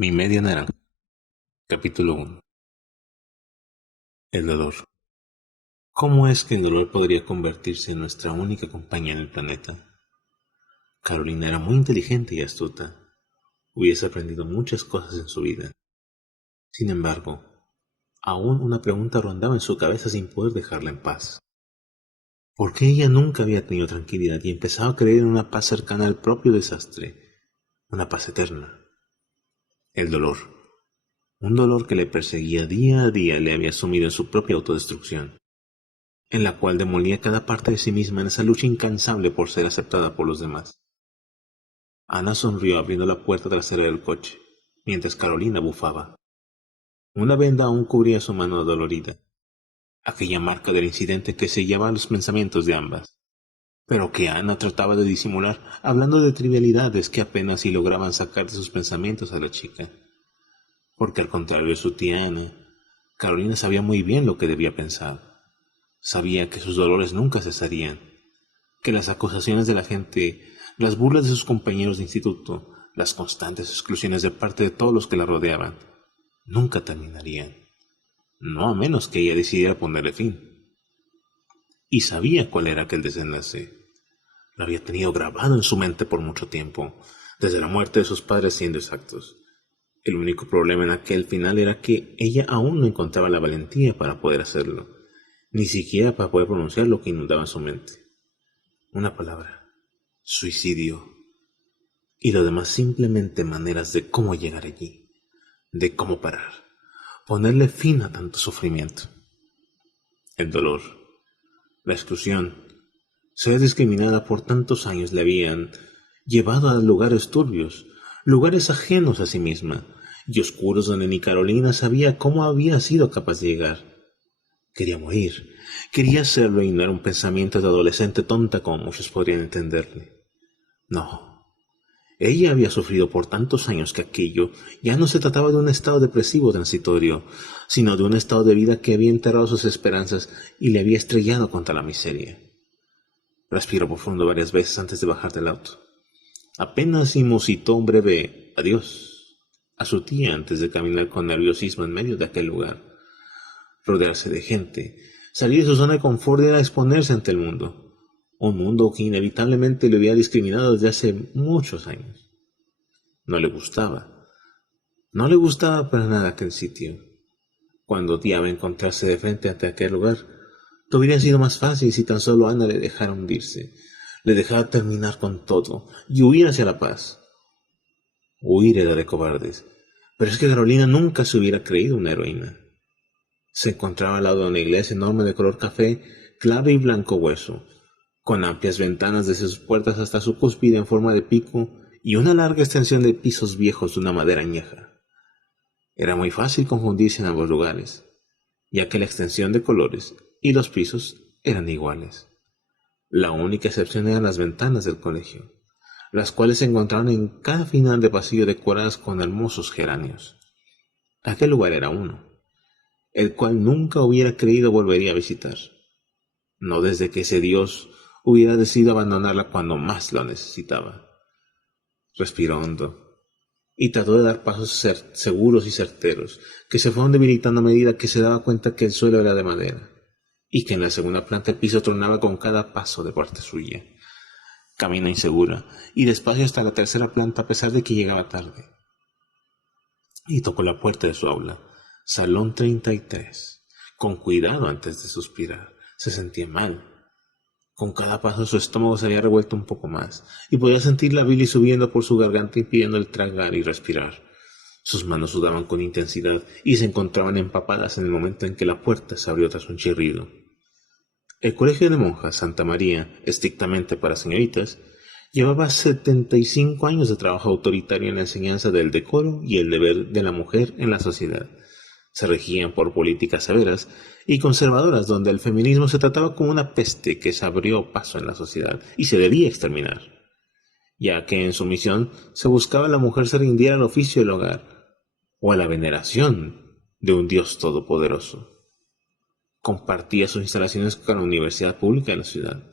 Mi media naranja. Capítulo 1. El dolor. ¿Cómo es que el dolor podría convertirse en nuestra única compañía en el planeta? Carolina era muy inteligente y astuta. Hubiese aprendido muchas cosas en su vida. Sin embargo, aún una pregunta rondaba en su cabeza sin poder dejarla en paz. ¿Por qué ella nunca había tenido tranquilidad y empezaba a creer en una paz cercana al propio desastre? Una paz eterna. El dolor. Un dolor que le perseguía día a día le había sumido en su propia autodestrucción, en la cual demolía cada parte de sí misma en esa lucha incansable por ser aceptada por los demás. Ana sonrió abriendo la puerta trasera del coche, mientras Carolina bufaba. Una venda aún cubría su mano dolorida, aquella marca del incidente que sellaba los pensamientos de ambas, pero que Ana trataba de disimular, hablando de trivialidades que apenas si lograban sacar de sus pensamientos a la chica. Porque al contrario de su tía Ana, Carolina sabía muy bien lo que debía pensar. Sabía que sus dolores nunca cesarían, que las acusaciones de la gente, las burlas de sus compañeros de instituto, las constantes exclusiones de parte de todos los que la rodeaban, nunca terminarían, no a menos que ella decidiera ponerle fin. Y sabía cuál era aquel desenlace. Lo había tenido grabado en su mente por mucho tiempo, desde la muerte de sus padres siendo exactos. El único problema en aquel final era que ella aún no encontraba la valentía para poder hacerlo, ni siquiera para poder pronunciar lo que inundaba en su mente. Una palabra: suicidio. Y lo demás simplemente maneras de cómo llegar allí, de cómo parar, ponerle fin a tanto sufrimiento. El dolor, la exclusión, ser discriminada por tantos años le habían llevado a lugares turbios, lugares ajenos a sí misma, y oscuros donde ni Carolina sabía cómo había sido capaz de llegar. Quería morir, quería hacerlo y no era un pensamiento de adolescente tonta como muchos podrían entenderle. No, ella había sufrido por tantos años que aquello ya no se trataba de un estado depresivo transitorio, sino de un estado de vida que había enterrado sus esperanzas y le había estrellado contra la miseria. Respiró profundo varias veces antes de bajar del auto. Apenas y musitó un breve adiós a su tía antes de caminar con nerviosismo en medio de aquel lugar. Rodearse de gente, salir de su zona de confort era exponerse ante el mundo, un mundo que inevitablemente le había discriminado desde hace muchos años. No le gustaba, no le gustaba para nada aquel sitio. Cuando odiaba encontrarse de frente ante aquel lugar, todo hubiera sido más fácil si tan solo Ana le dejara hundirse, le dejara terminar con todo y huir hacia la paz. Huir era de cobardes, pero es que Carolina nunca se hubiera creído una heroína. Se encontraba al lado de una iglesia enorme de color café, claro y blanco hueso, con amplias ventanas desde sus puertas hasta su cúspide en forma de pico y una larga extensión de pisos viejos de una madera añeja. Era muy fácil confundirse en ambos lugares, ya que la extensión de colores y los pisos eran iguales. La única excepción eran las ventanas del colegio, las cuales se encontraban en cada final de pasillo decoradas con hermosos geranios. Aquel lugar era uno, el cual nunca hubiera creído volvería a visitar, no desde que ese Dios hubiera decidido abandonarla cuando más lo necesitaba. Respiró hondo y trató de dar pasos seguros y certeros, que se fueron debilitando a medida que se daba cuenta que el suelo era de madera, y que en la segunda planta el piso tronaba con cada paso de parte suya. Caminó insegura, y despacio hasta la tercera planta a pesar de que llegaba tarde, y tocó la puerta de su aula, Salón 33, con cuidado antes de suspirar. Se sentía mal. Con cada paso su estómago se había revuelto un poco más, y podía sentir la bilis subiendo por su garganta impidiéndole tragar y respirar. Sus manos sudaban con intensidad y se encontraban empapadas en el momento en que la puerta se abrió tras un chirrido. El colegio de monjas Santa María, estrictamente para señoritas, llevaba 75 años de trabajo autoritario en la enseñanza del decoro y el deber de la mujer en la sociedad. Se regían por políticas severas y conservadoras donde el feminismo se trataba como una peste que se abrió paso en la sociedad y se debía exterminar, ya que en su misión se buscaba a la mujer se rindiera al oficio del hogar o a la veneración de un Dios todopoderoso. Compartía sus instalaciones con la universidad pública de la ciudad,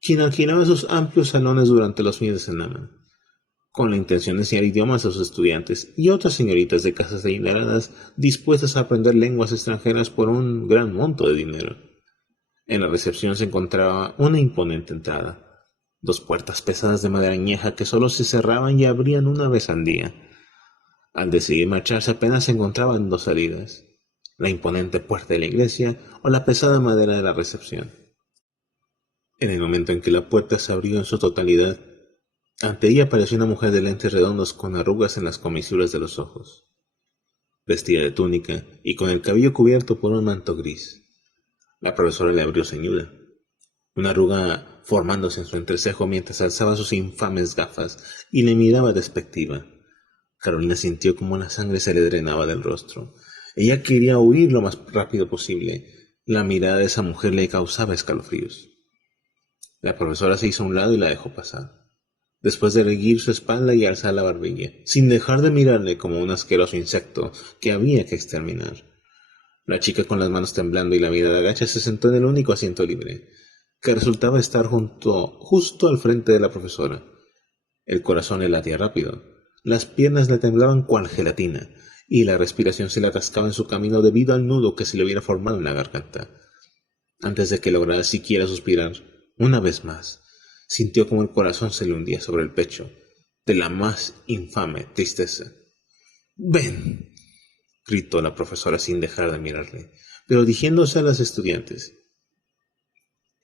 quien alquilaba sus amplios salones durante los fines de semana. con la intención de enseñar idiomas a sus estudiantes, y otras señoritas de casas adineradas dispuestas a aprender lenguas extranjeras por un gran monto de dinero. En la recepción se encontraba una imponente entrada, dos puertas pesadas de madera añeja que solo se cerraban y abrían una vez al día. Al decidir marcharse apenas se encontraban dos salidas, la imponente puerta de la iglesia o la pesada madera de la recepción. En el momento en que la puerta se abrió en su totalidad, ante ella apareció una mujer de lentes redondos con arrugas en las comisuras de los ojos, vestida de túnica y con el cabello cubierto por un manto gris. La profesora le abrió ceñuda, una arruga formándose en su entrecejo mientras alzaba sus infames gafas y le miraba despectiva. Carolina sintió como la sangre se le drenaba del rostro. Ella quería huir lo más rápido posible. La mirada de esa mujer le causaba escalofríos. La profesora se hizo a un lado y la dejó pasar, después de erguir su espalda y alzar la barbilla, sin dejar de mirarle como un asqueroso insecto que había que exterminar. La chica, con las manos temblando y la mirada agacha, se sentó en el único asiento libre, que resultaba estar justo al frente de la profesora. El corazón le latía rápido, las piernas le temblaban cual gelatina, y la respiración se le atascaba en su camino debido al nudo que se le hubiera formado en la garganta. Antes de que lograra siquiera suspirar, una vez más, sintió como el corazón se le hundía sobre el pecho, de la más infame tristeza. «¡Ven!», gritó la profesora sin dejar de mirarle, pero dirigiéndose a las estudiantes.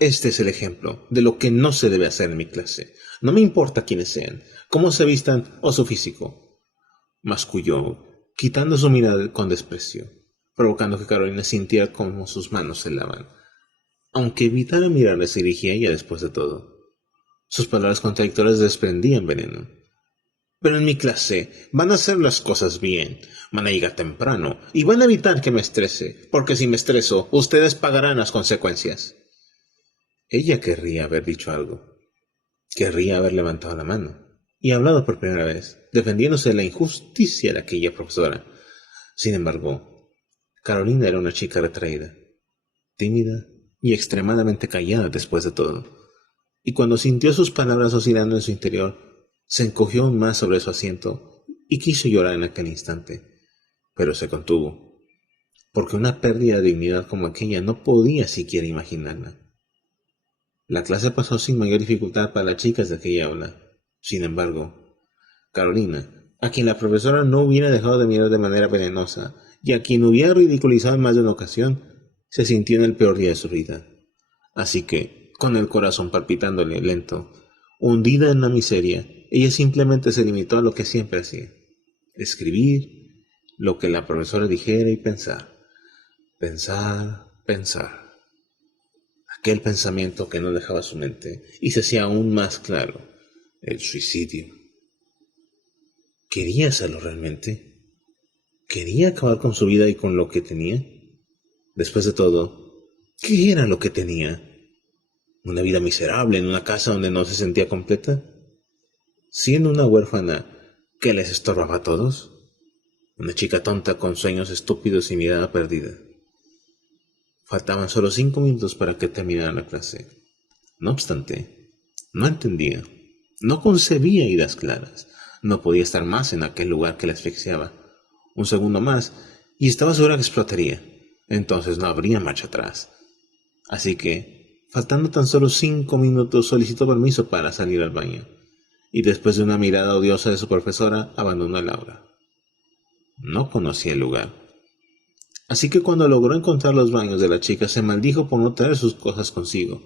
«Este es el ejemplo de lo que no se debe hacer en mi clase. No me importa quiénes sean, cómo se vistan o su físico», masculló, quitando su mirada con desprecio, provocando que Carolina sintiera como sus manos se helaban. Aunque evitara mirarle, se dirigía a ella después de todo. Sus palabras contradictorias desprendían veneno. «Pero en mi clase van a hacer las cosas bien, van a llegar temprano y van a evitar que me estrese, porque si me estreso, ustedes pagarán las consecuencias». Ella querría haber dicho algo. Querría haber levantado la mano y hablado por primera vez, defendiéndose de la injusticia de aquella profesora. Sin embargo, Carolina era una chica retraída, tímida y extremadamente callada después de todo, y cuando sintió sus palabras oscilando en su interior, se encogió aún más sobre su asiento y quiso llorar en aquel instante, pero se contuvo, porque una pérdida de dignidad como aquella no podía siquiera imaginarla. La clase pasó sin mayor dificultad para las chicas de aquella aula. Sin embargo, Carolina, a quien la profesora no hubiera dejado de mirar de manera venenosa y a quien hubiera ridiculizado en más de una ocasión, se sintió en el peor día de su vida. Así que, con el corazón palpitándole lento, hundida en la miseria, ella simplemente se limitó a lo que siempre hacía: escribir lo que la profesora dijera y pensar, pensar. Aquel pensamiento que no dejaba su mente y se hacía aún más claro: el suicidio. ¿Quería hacerlo realmente? ¿Quería acabar con su vida y con lo que tenía? Después de todo, ¿qué era lo que tenía? ¿Una vida miserable en una casa donde no se sentía completa? ¿Siendo una huérfana que les estorbaba a todos? ¿Una chica tonta con sueños estúpidos y mirada perdida? Faltaban solo 5 minutos para que terminara la clase. No obstante, no entendía, no concebía ideas claras, no podía estar más en aquel lugar que la asfixiaba. Un segundo más y estaba segura que explotaría. Entonces no habría marcha atrás. Así que, faltando tan solo 5 minutos, solicitó permiso para salir al baño, y después de una mirada odiosa de su profesora, abandonó el aula. No conocía el lugar. Así que cuando logró encontrar los baños de la chica, se maldijo por no traer sus cosas consigo.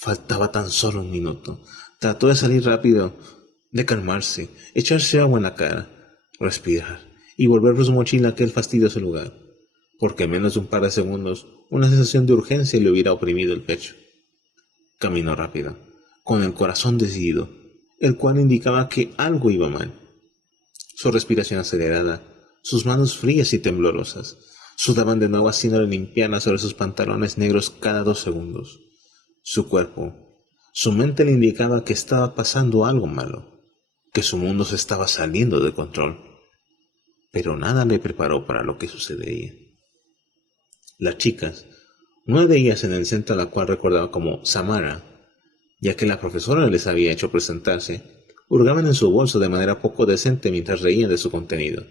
Faltaba tan solo 1 minuto. Trató de salir rápido, de calmarse, echarse agua en la cara, respirar y volver por su mochila a aquel fastidioso lugar, porque en menos de un par de segundos una sensación de urgencia le hubiera oprimido el pecho. Caminó rápido, con el corazón decidido, el cual indicaba que algo iba mal. Su respiración acelerada, sus manos frías y temblorosas, sudaban de nuevo haciéndole limpiarla sobre sus pantalones negros cada 2 segundos. Su cuerpo, su mente le indicaba que estaba pasando algo malo, que su mundo se estaba saliendo de control, pero nada le preparó para lo que sucedería. Las chicas, una de ellas en el centro, a la cual recordaba como Samara, ya que la profesora les había hecho presentarse, hurgaban en su bolso de manera poco decente mientras reían de su contenido.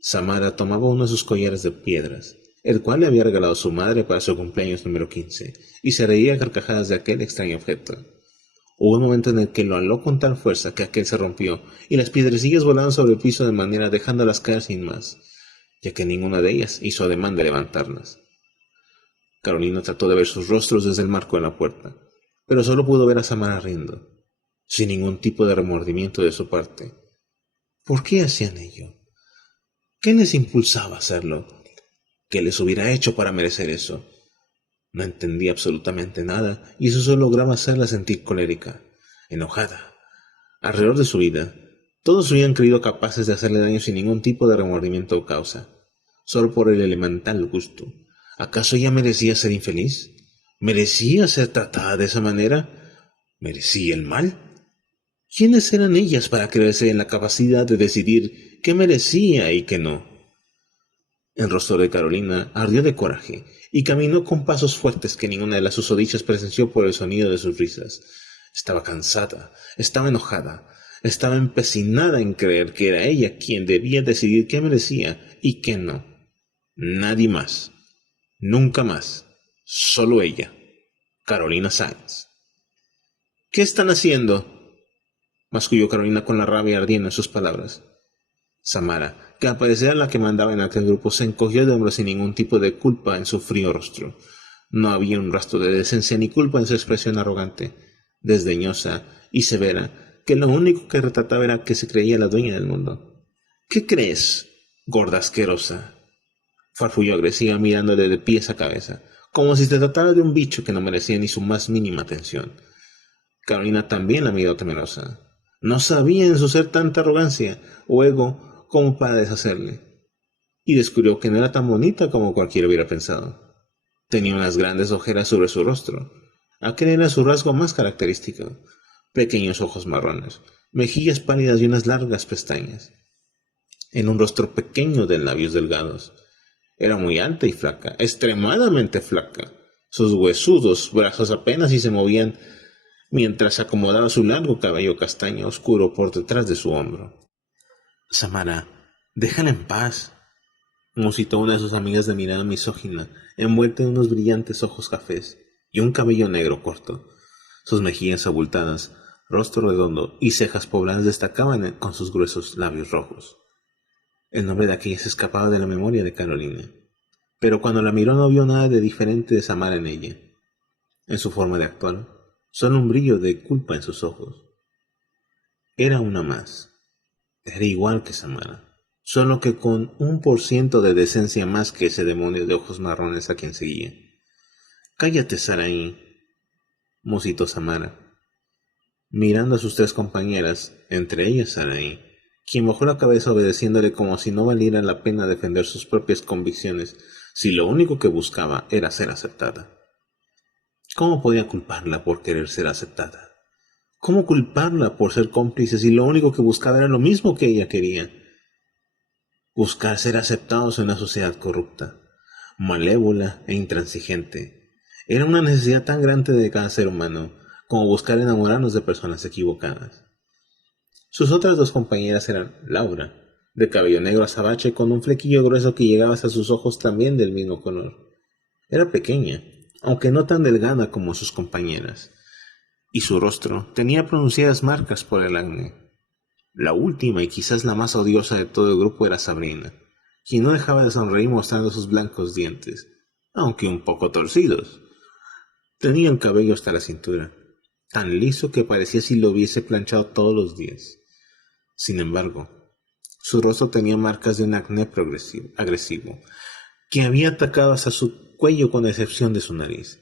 Samara tomaba uno de sus collares de piedras, el cual le había regalado su madre para su cumpleaños número 15, y se reía a carcajadas de aquel extraño objeto. Hubo un momento en el que lo aló con tal fuerza que aquel se rompió, y las piedrecillas volaban sobre el piso de manera dejándolas caer sin más, ya que ninguna de ellas hizo ademán de levantarlas. Carolina trató de ver sus rostros desde el marco de la puerta, pero solo pudo ver a Samara riendo, sin ningún tipo de remordimiento de su parte. ¿Por qué hacían ello? ¿Qué les impulsaba a hacerlo? ¿Qué les hubiera hecho para merecer eso? No entendía absolutamente nada, y eso solo lograba hacerla sentir colérica, enojada. Alrededor de su vida, todos hubieran creído capaces de hacerle daño sin ningún tipo de remordimiento o causa, solo por el elemental gusto. ¿Acaso ella merecía ser infeliz? ¿Merecía ser tratada de esa manera? ¿Merecía el mal? ¿Quiénes eran ellas para creerse en la capacidad de decidir qué merecía y qué no? El rostro de Carolina ardió de coraje y caminó con pasos fuertes que ninguna de las susodichas presenció por el sonido de sus risas. Estaba cansada, estaba enojada, estaba empecinada en creer que era ella quien debía decidir qué merecía y qué no. Nadie más, nunca más, solo ella, Carolina Sáenz. ¿Qué están haciendo?, masculló Carolina con la rabia ardiendo en sus palabras. Samara, que al parecer era la que mandaba en aquel grupo, se encogió de hombros sin ningún tipo de culpa en su frío rostro. No había un rastro de decencia ni culpa en su expresión arrogante, desdeñosa y severa, que lo único que retrataba era que se creía la dueña del mundo. ¿Qué crees, gorda asquerosa?, farfulló agresiva mirándole de pies a cabeza, como si se tratara de un bicho que no merecía ni su más mínima atención. Carolina también la miró temerosa. No sabía en su ser tanta arrogancia o ego como para deshacerle, y descubrió que no era tan bonita como cualquiera hubiera pensado. Tenía unas grandes ojeras sobre su rostro. Aquel era su rasgo más característico: pequeños ojos marrones, mejillas pálidas y unas largas pestañas. En un rostro pequeño de labios delgados. Era muy alta y flaca, extremadamente flaca. Sus huesudos brazos apenas si se movían mientras acomodaba su largo cabello castaño oscuro por detrás de su hombro. «Samara, déjala en paz», musitó una de sus amigas de mirada misógina, envuelta en unos brillantes ojos cafés y un cabello negro corto. Sus mejillas abultadas, rostro redondo y cejas pobladas destacaban con sus gruesos labios rojos. El nombre de aquella se escapaba de la memoria de Carolina, pero cuando la miró no vio nada de diferente de Samara en ella. En su forma de actuar, solo un brillo de culpa en sus ojos. Era una más. Era igual que Samara, solo que con 1% de decencia más que ese demonio de ojos marrones a quien seguía. «Cállate, Saraí», musitó Samara, mirando a sus tres compañeras, entre ellas Saraí, quien bajó la cabeza obedeciéndole como si no valiera la pena defender sus propias convicciones si lo único que buscaba era ser aceptada. ¿Cómo podía culparla por querer ser aceptada? ¿Cómo culparla por ser cómplice si lo único que buscaba era lo mismo que ella quería? Buscar ser aceptados en una sociedad corrupta, malévola e intransigente. Era una necesidad tan grande de cada ser humano como buscar enamorarnos de personas equivocadas. Sus otras dos compañeras eran Laura, de cabello negro azabache con un flequillo grueso que llegaba hasta sus ojos también del mismo color. Era pequeña, aunque no tan delgada como sus compañeras, y su rostro tenía pronunciadas marcas por el acné. La última y quizás la más odiosa de todo el grupo era Sabrina, quien no dejaba de sonreír mostrando sus blancos dientes, aunque un poco torcidos. Tenía el cabello hasta la cintura, tan liso que parecía si lo hubiese planchado todos los días. Sin embargo, su rostro tenía marcas de un acné agresivo, que había atacado hasta su cuello con excepción de su nariz,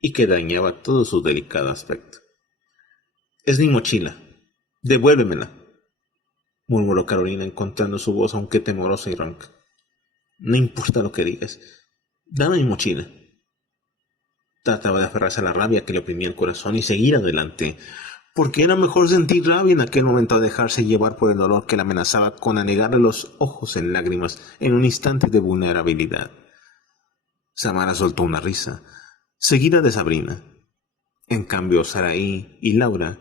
y que dañaba todo su delicado aspecto. «Es mi mochila. Devuélvemela», murmuró Carolina, encontrando su voz aunque temorosa y ronca. «No importa lo que digas. Dame mi mochila». Trataba de aferrarse a la rabia que le oprimía el corazón y seguir adelante, porque era mejor sentir rabia en aquel momento a dejarse llevar por el dolor que la amenazaba con anegarle los ojos en lágrimas en un instante de vulnerabilidad. Samara soltó una risa, seguida de Sabrina. En cambio, Saraí y Laura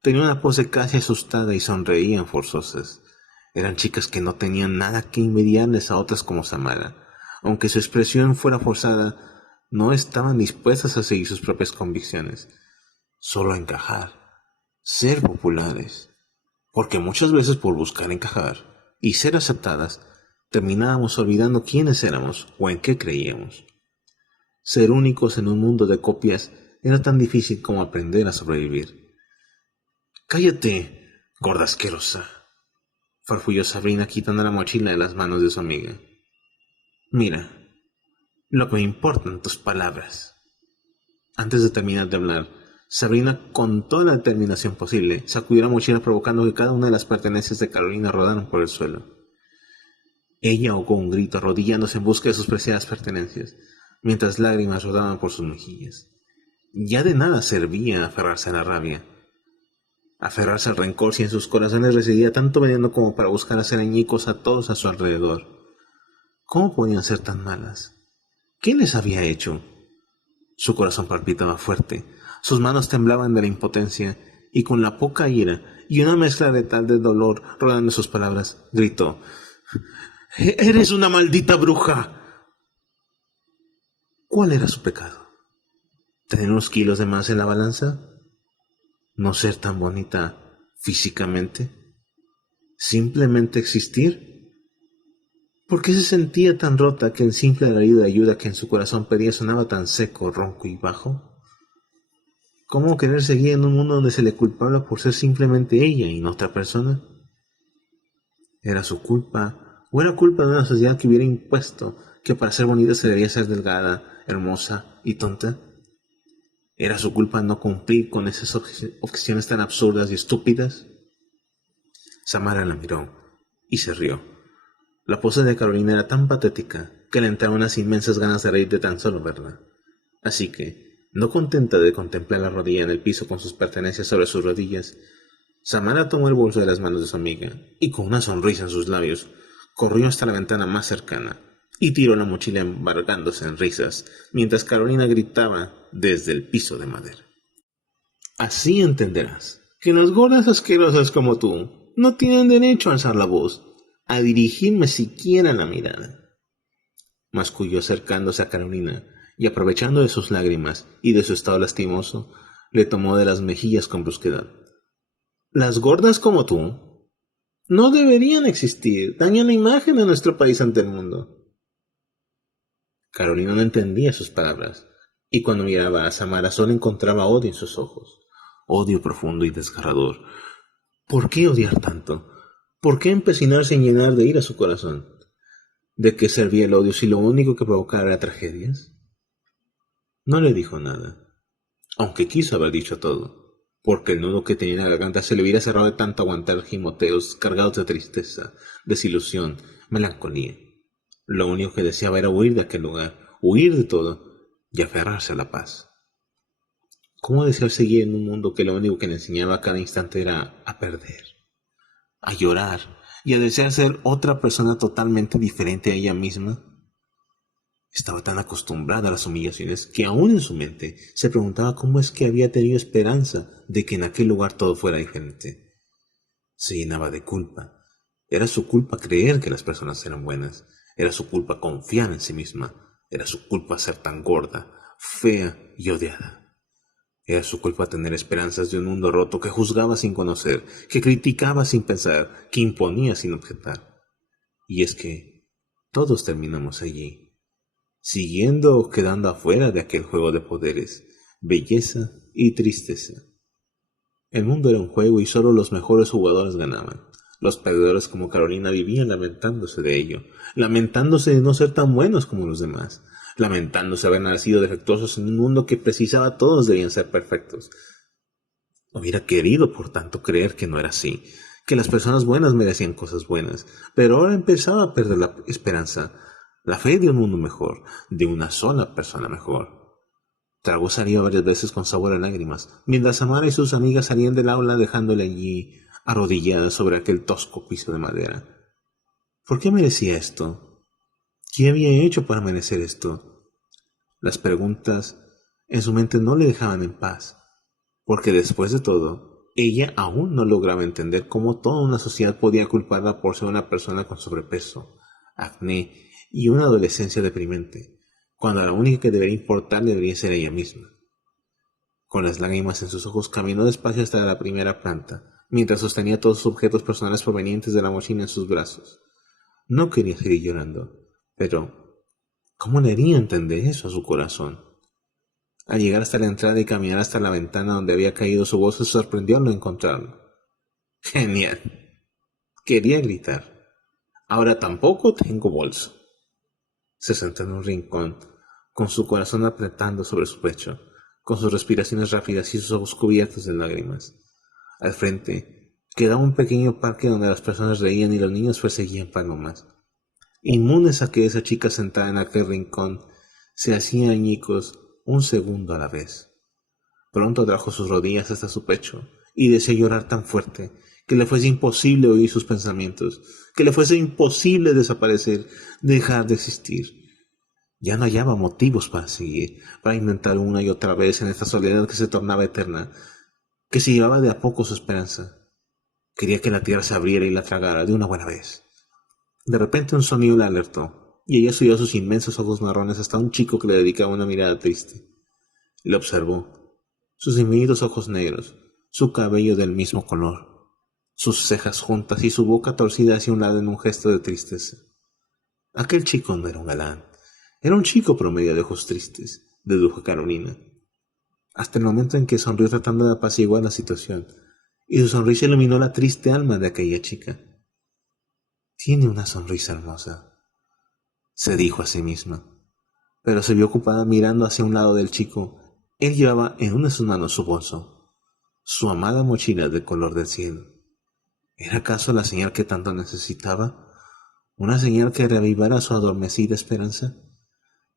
Tenía una pose casi asustada y sonreían forzosas. Eran chicas que no tenían nada que envidiarles a otras como Samara. Aunque su expresión fuera forzada, no estaban dispuestas a seguir sus propias convicciones, solo a encajar, ser populares. Porque muchas veces por buscar encajar y ser aceptadas, terminábamos olvidando quiénes éramos o en qué creíamos. Ser únicos en un mundo de copias era tan difícil como aprender a sobrevivir. «Cállate, gorda asquerosa», farfulló Sabrina quitando la mochila de las manos de su amiga. «Mira, lo que me importan tus palabras». Antes de terminar de hablar, Sabrina, con toda la determinación posible, sacudió la mochila provocando que cada una de las pertenencias de Carolina rodaran por el suelo. Ella ahogó un grito arrodillándose en busca de sus preciadas pertenencias, mientras lágrimas rodaban por sus mejillas. Ya de nada servía aferrarse a la rabia, aferrarse al rencor si en sus corazones residía tanto veneno como para buscar hacer añicos a todos a su alrededor. ¿Cómo podían ser tan malas? ¿Qué les había hecho? Su corazón palpitaba fuerte, sus manos temblaban de la impotencia, y con la poca ira y una mezcla letal de dolor rodando sus palabras, gritó: «¡Eres una maldita bruja!». ¿Cuál era su pecado? ¿Tener unos kilos de más en la balanza? ¿No ser tan bonita físicamente? ¿Simplemente existir? ¿Por qué se sentía tan rota que el simple alarido de ayuda que en su corazón pedía sonaba tan seco, ronco y bajo? ¿Cómo querer seguir en un mundo donde se le culpaba por ser simplemente ella y no otra persona? ¿Era su culpa o era culpa de una sociedad que hubiera impuesto que para ser bonita se debía ser delgada, hermosa y tonta? ¿Era su culpa no cumplir con esas objeciones tan absurdas y estúpidas? Samara la miró y se rió. La pose de Carolina era tan patética que le entraban unas inmensas ganas de reír de tan solo verla. Así que, no contenta de contemplar la rodilla en el piso con sus pertenencias sobre sus rodillas, Samara tomó el bolso de las manos de su amiga y con una sonrisa en sus labios, corrió hasta la ventana más cercana y tiró la mochila embargándose en risas, mientras Carolina gritaba desde el piso de madera: «Así entenderás que las gordas asquerosas como tú no tienen derecho a alzar la voz, a dirigirme siquiera la mirada». Masculló acercándose a Carolina y aprovechando de sus lágrimas y de su estado lastimoso, le tomó de las mejillas con brusquedad. «Las gordas como tú no deberían existir, dañan la imagen de nuestro país ante el mundo». Carolina no entendía sus palabras, y cuando miraba a Samara solo encontraba odio en sus ojos, odio profundo y desgarrador. ¿Por qué odiar tanto? ¿Por qué empecinarse en llenar de ira su corazón? ¿De qué servía el odio si lo único que provocaba era tragedias? No le dijo nada, aunque quiso haber dicho todo, porque el nudo que tenía en la garganta se le hubiera cerrado de tanto aguantar gimoteos cargados de tristeza, desilusión, melancolía. Lo único que deseaba era huir de aquel lugar, huir de todo y aferrarse a la paz. ¿Cómo desear seguir en un mundo que lo único que le enseñaba a cada instante era a perder, a llorar y a desear ser otra persona totalmente diferente a ella misma? Estaba tan acostumbrada a las humillaciones que aún en su mente se preguntaba cómo es que había tenido esperanza de que en aquel lugar todo fuera diferente. Se llenaba de culpa. Era su culpa creer que las personas eran buenas. Era su culpa confiar en sí misma. Era su culpa ser tan gorda, fea y odiada. Era su culpa tener esperanzas de un mundo roto que juzgaba sin conocer, que criticaba sin pensar, que imponía sin objetar. Y es que todos terminamos allí, siguiendo o quedando afuera de aquel juego de poderes, belleza y tristeza. El mundo era un juego y solo los mejores jugadores ganaban. Los perdedores como Carolina vivían lamentándose de ello, lamentándose de no ser tan buenos como los demás, lamentándose de haber nacido defectuosos en un mundo que precisaba todos debían ser perfectos. Hubiera querido, por tanto, creer que no era así, que las personas buenas merecían cosas buenas, pero ahora empezaba a perder la esperanza, la fe de un mundo mejor, de una sola persona mejor. Tragó saliva varias veces con sabor a lágrimas, mientras Samara y sus amigas salían del aula dejándole allí, arrodillada sobre aquel tosco piso de madera. ¿Por qué merecía esto? ¿Qué había hecho para merecer esto? Las preguntas en su mente no le dejaban en paz, porque después de todo, Ella aún no lograba entender cómo toda una sociedad podía culparla por ser una persona con sobrepeso, acné y una adolescencia deprimente, cuando la única que debería importar debería ser ella misma. Con las lágrimas en sus ojos caminó despacio hasta la primera planta, mientras sostenía todos sus objetos personales provenientes de la mochila en sus brazos. No quería seguir llorando, pero ¿cómo le haría entender eso a su corazón? Al llegar hasta la entrada y caminar hasta la ventana donde había caído su voz, se sorprendió al no encontrarlo. ¡Genial! Quería gritar. Ahora tampoco tengo bolso. Se sentó en un rincón, con su corazón apretando sobre su pecho, con sus respiraciones rápidas y sus ojos cubiertos de lágrimas. Al frente quedaba un pequeño parque donde las personas reían y los niños perseguían palomas. Inmunes a que esa chica sentada en aquel rincón se hacía añicos un segundo a la vez. Pronto trajo sus rodillas hasta su pecho y deseó llorar tan fuerte que le fuese imposible oír sus pensamientos, que le fuese imposible desaparecer, dejar de existir. Ya no hallaba motivos para seguir, para intentar una y otra vez en esta soledad que se tornaba eterna, que se llevaba de a poco su esperanza. Quería que la tierra se abriera y la tragara de una buena vez. De repente un sonido la alertó, y ella subió sus inmensos ojos marrones hasta un chico que le dedicaba una mirada triste. Le observó. Sus infinitos ojos negros, su cabello del mismo color, sus cejas juntas y su boca torcida hacia un lado en un gesto de tristeza. Aquel chico no era un galán, era un chico promedio de ojos tristes, dedujo Carolina, hasta el momento en que sonrió tratando de apaciguar la situación, y su sonrisa iluminó la triste alma de aquella chica. Tiene una sonrisa hermosa, se dijo a sí misma, pero se vio ocupada mirando hacia un lado del chico. Él llevaba en una de sus manos su bolso, su amada mochila de color del cielo. ¿Era acaso la señal que tanto necesitaba? ¿Una señal que reavivara su adormecida esperanza?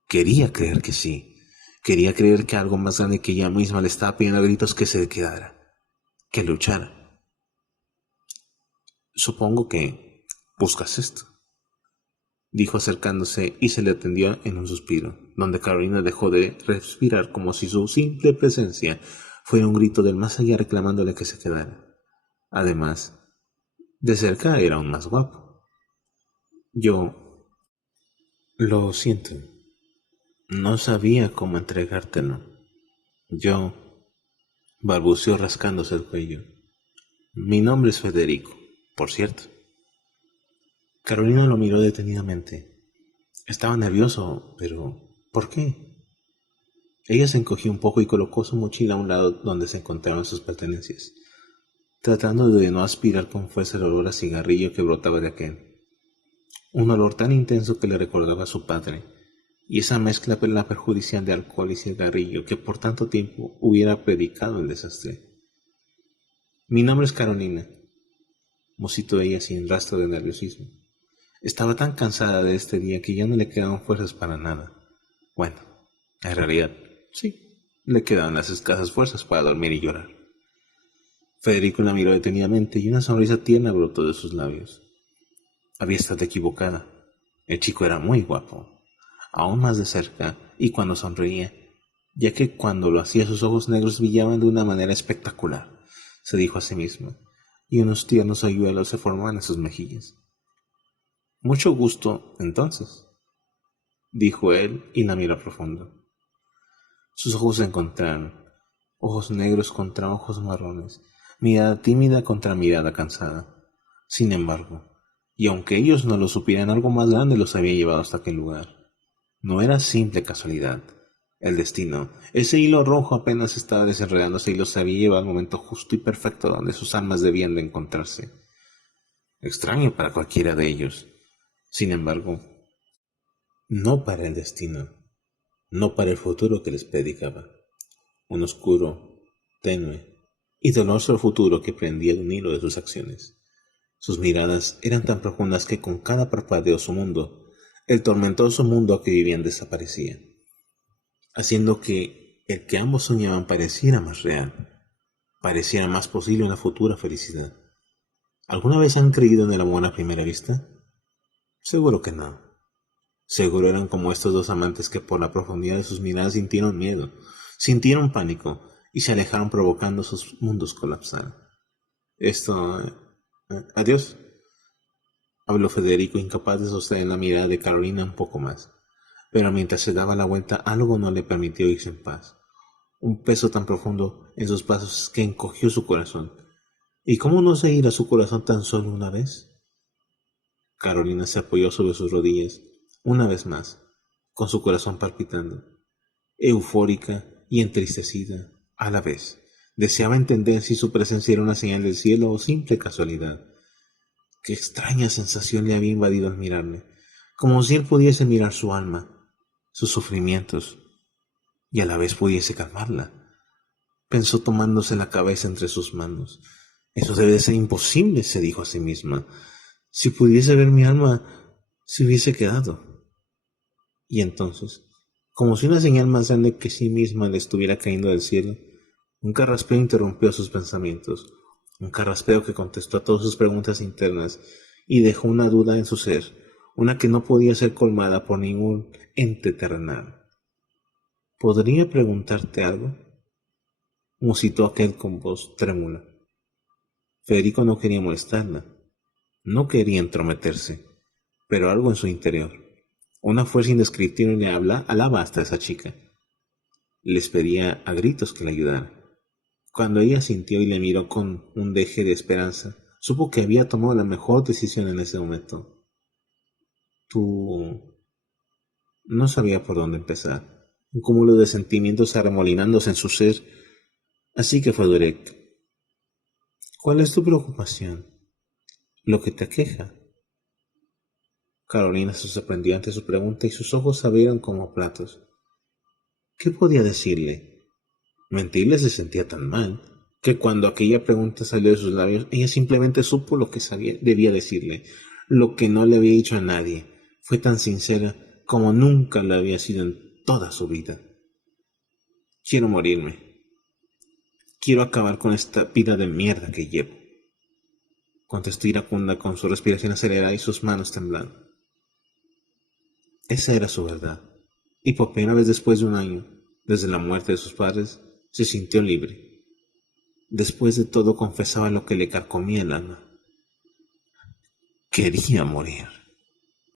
Quería creer que sí. Quería creer que algo más grande que ella misma le estaba pidiendo a gritos que se quedara, que luchara. Supongo que buscas esto, dijo acercándose y se le atendió en un suspiro, donde Carolina dejó de respirar como si su simple presencia fuera un grito del más allá reclamándole que se quedara. Además, de cerca era aún más guapo. Yo lo siento, no sabía cómo entregártelo. Yo balbuceó rascándose el cuello. Mi nombre es Federico, por cierto. Carolina lo miró detenidamente. Estaba nervioso, pero ¿por qué? Ella se encogió un poco y colocó su mochila a un lado donde se encontraban sus pertenencias, tratando de no aspirar con fuerza el olor a cigarrillo que brotaba de aquel. Un olor tan intenso que le recordaba a su padre, y esa mezcla perjudicial de alcohol y cigarrillo que por tanto tiempo hubiera predicado el desastre. Mi nombre es Carolina, musitó ella sin rastro de nerviosismo. Estaba tan cansada de este día que ya no le quedaban fuerzas para nada. Bueno, en realidad, sí, le quedaban las escasas fuerzas para dormir y llorar. Federico la miró detenidamente y una sonrisa tierna brotó de sus labios. Había estado equivocada. El chico era muy guapo, aún más de cerca y cuando sonreía, ya que cuando lo hacía sus ojos negros brillaban de una manera espectacular, se dijo a sí misma, y unos tiernos hoyuelos se formaban en sus mejillas. Mucho gusto, entonces, dijo él y la miró profundo. Sus ojos se encontraron, ojos negros contra ojos marrones, mirada tímida contra mirada cansada. Sin embargo, y aunque ellos no lo supieran, algo más grande los había llevado hasta aquel lugar. No era simple casualidad. El destino, ese hilo rojo apenas estaba desenredándose y los había llevado al momento justo y perfecto donde sus almas debían de encontrarse. Extraño para cualquiera de ellos. Sin embargo, no para el destino, no para el futuro que les predicaba. Un oscuro, tenue y doloroso futuro que prendía el hilo de sus acciones. Sus miradas eran tan profundas que con cada parpadeo su mundo, el tormentoso mundo a que vivían, desaparecía, haciendo que el que ambos soñaban pareciera más real, pareciera más posible una futura felicidad. ¿Alguna vez han creído en el amor a primera vista? Seguro que no. Seguro eran como estos dos amantes que por la profundidad de sus miradas sintieron miedo, sintieron pánico y se alejaron provocando sus mundos colapsar. Esto... adiós, habló Federico, incapaz de sostener la mirada de Carolina un poco más. Pero mientras se daba la vuelta, algo no le permitió irse en paz. Un peso tan profundo en sus pasos que encogió su corazón. ¿Y cómo no se irá su corazón tan solo una vez? Carolina se apoyó sobre sus rodillas, una vez más, con su corazón palpitando, eufórica y entristecida a la vez. Deseaba entender si su presencia era una señal del cielo o simple casualidad. Qué extraña sensación le había invadido al mirarme, como si él pudiese mirar su alma, sus sufrimientos, y a la vez pudiese calmarla. Pensó tomándose la cabeza entre sus manos. Eso debe de ser imposible, se dijo a sí misma. Si pudiese ver mi alma, se hubiese quedado. Y entonces, como si una señal más grande que sí misma le estuviera cayendo del cielo, un carraspeo interrumpió sus pensamientos, un carraspeo que contestó a todas sus preguntas internas y dejó una duda en su ser, una que no podía ser colmada por ningún ente terrenal. ¿Podría preguntarte algo?, musitó aquel con voz trémula. Federico no quería molestarla, no quería entrometerse, pero algo en su interior, una fuerza indescriptible le alaba hasta esa chica. Les pedía a gritos que la ayudara. Cuando ella sintió y le miró con un deje de esperanza, supo que había tomado la mejor decisión en ese momento. Tú... No sabía por dónde empezar. Un cúmulo de sentimientos arremolinándose en su ser, así que fue directo. ¿Cuál es tu preocupación? ¿Lo que te aqueja? Carolina se sorprendió ante su pregunta y sus ojos se abrieron como platos. ¿Qué podía decirle? Mentirle se sentía tan mal que cuando aquella pregunta salió de sus labios, ella simplemente supo lo que debía decirle, lo que no le había dicho a nadie. Fue tan sincera como nunca lo había sido en toda su vida. Quiero morirme. Quiero acabar con esta vida de mierda que llevo, contestó iracunda con su respiración acelerada y sus manos temblando. Esa era su verdad, y por primera vez después de un año, desde la muerte de sus padres, se sintió libre. Después de todo confesaba lo que le carcomía el alma. Quería morir.